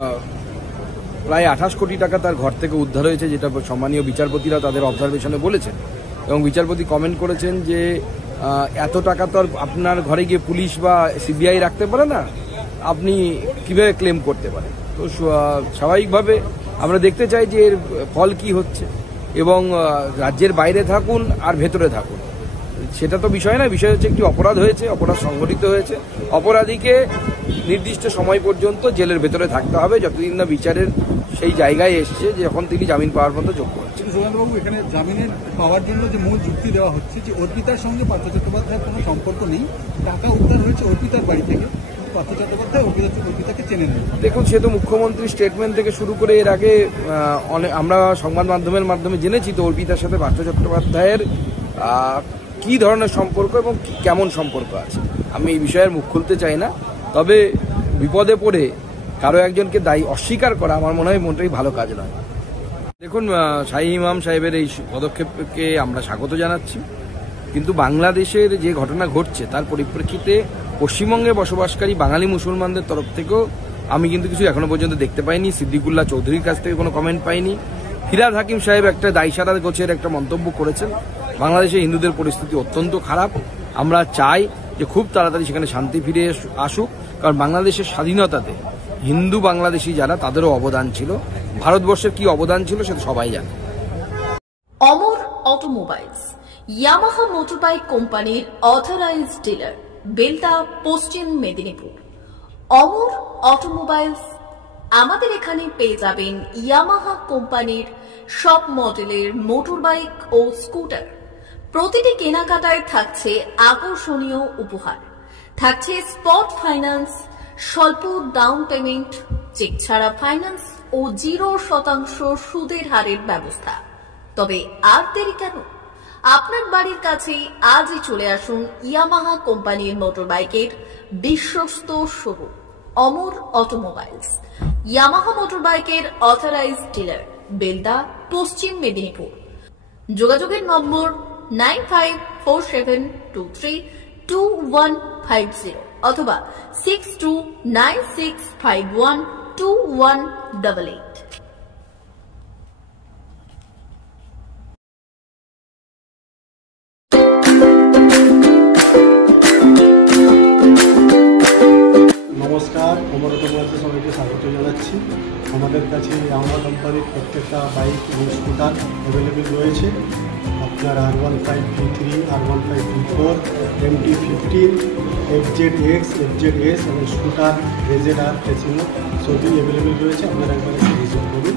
প্রায় 28 কোটি টাকা তার ঘর থেকে উদ্ধার হয়েছে, যেটা সম্মানীয় বিচারপতিরা তাদের অবজারভেশনে বলেছেন। এবং বিচারপতি কমেন্ট করেছেন যে এত টাকা তো আর আপনার ঘরে গিয়ে পুলিশ বা সিবিআই রাখতে পারে না, আপনি কিভাবে ক্লেম করতে পারেন। তো স্বাভাবিকভাবে আমরা দেখতে চাই যে এর ফল কি হচ্ছে, এবং রাজ্যের বাইরে থাকুন আর ভেতরে থাকুন সেটা তো বিষয় না। বিষয় হচ্ছে একটি অপরাধ হয়েছে, অপরাধ সংঘটিত হয়েছে, অপরাধীকে নির্দিষ্ট সময় পর্যন্ত জেলের ভেতরে থাকতে হবে যতদিন না বিচারের সেই জায়গায় এসছে যখন তিনি জামিন পাওয়ার মতো যোগ্য হচ্ছে। সুরেন্দ্রবাবু, এখানে জামিনের পাওয়ার জন্য যে মূল যুক্তি দেওয়া হচ্ছে যে অর্পিতার সঙ্গে পার্থ চট্টোপাধ্যায়ের কোনো সম্পর্ক নেই, টাকা উদ্ধার হয়েছে অর্পিতার বাড়ি থেকে, পার্থ চট্টোপাধ্যায় অর্পিতাকে চেনে নেন। দেখুন, সে তো মুখ্যমন্ত্রীর স্টেটমেন্ট থেকে শুরু করে এর আগে আমরা সংবাদ মাধ্যমের মাধ্যমে জেনেছি তো অর্পিতার সাথে পার্থ চট্টোপাধ্যায়ের কি ধরনের সম্পর্ক এবং কেমন সম্পর্ক আছে। আমি এই বিষয়ের মুখ খুলতে চাই না, তবে বিপদে পড়ে কারো একজনকে দায়ী অস্বীকার করা আমার মনে হয় মোটেই ভালো কাজ নয়। দেখুন, শাহী ইমাম সাহেবের এই পদক্ষেপকে আমরা স্বাগত জানাচ্ছি, কিন্তু বাংলাদেশের যে ঘটনা ঘটছে তার পরিপ্রেক্ষিতে পশ্চিমবঙ্গে বসবাসকারী বাঙালি মুসলমানদের তরফ থেকেও আমি কিন্তু কিছু এখনো পর্যন্ত দেখতে পাইনি। সিদ্দিকুল্লাহ চৌধুরীর কাছ থেকে কোনো কমেন্ট পাইনি। ফিরহাদ হাকিম সাহেব একটা দায়সারা গোছের একটা মন্তব্য করেছেন। বাংলাদেশে হিন্দুদের পরিস্থিতি অত্যন্ত খারাপ, আমরা চাই যে খুব তাড়াতাড়ি সেখানে শান্তি ফিরে আসুক, কারণ বাংলাদেশের স্বাধীনতাতে হিন্দু বাংলাদেশি যারা তাদেরও অবদান ছিল, ভারতবর্ষের কি অবদান ছিল সেটা সবাই জানে। অমর অটোমোবাইলস, ইয়ামাহা মোটরবাইক কোম্পানির অথরাইজড ডিলার, বেলদা, পশ্চিম মেদিনীপুর। অমর অটোমোবাইলস, আমাদের এখানে পেয়ে যাবেন ইয়ামাহা কোম্পানির সব মডেলের মোটরবাইক ও স্কুটার। প্রতিটি কেনাকাটায় থাকছে আকর্ষণীয় উপহার, থাকছে স্পট ফাইন্যান্স, স্বল্প ডাউন পেমেন্ট, চেক ছাড়া ফাইন্যান্স ও 0% সুদের হারের ব্যবস্থা। তবে আর দেরি কেন? আপনার বাড়ির কাছেই আজই চলে আসুন ইয়ামাহা কোম্পানির মোটরবাইকের বিশ্বস্ত শোরুম অমর অটোমোবাইলস, ইয়ামাহা মোটরবাইকের অথরাইজড ডিলার, বেলদা, পশ্চিম মেদিনীপুর। যোগাযোগের নম্বর 9547232150 অথবা 6296512188। নমস্কার, অমর অটোমোবাইলসে সবাইকে স্বাগত জানাচ্ছি। আমাদের কাছে ইয়ামাহা কোম্পানির প্রত্যেকটা বাইক এবং স্কুটার অ্যাভেলেবেল রয়েছে। আপনার R15V3, R15V4, MT15, FZX, FZS এবং স্কুটার, RZR, ফেসিনো সবই অ্যাভেলেবেল রয়েছে। আপনারা একবার ভিজিট করুন।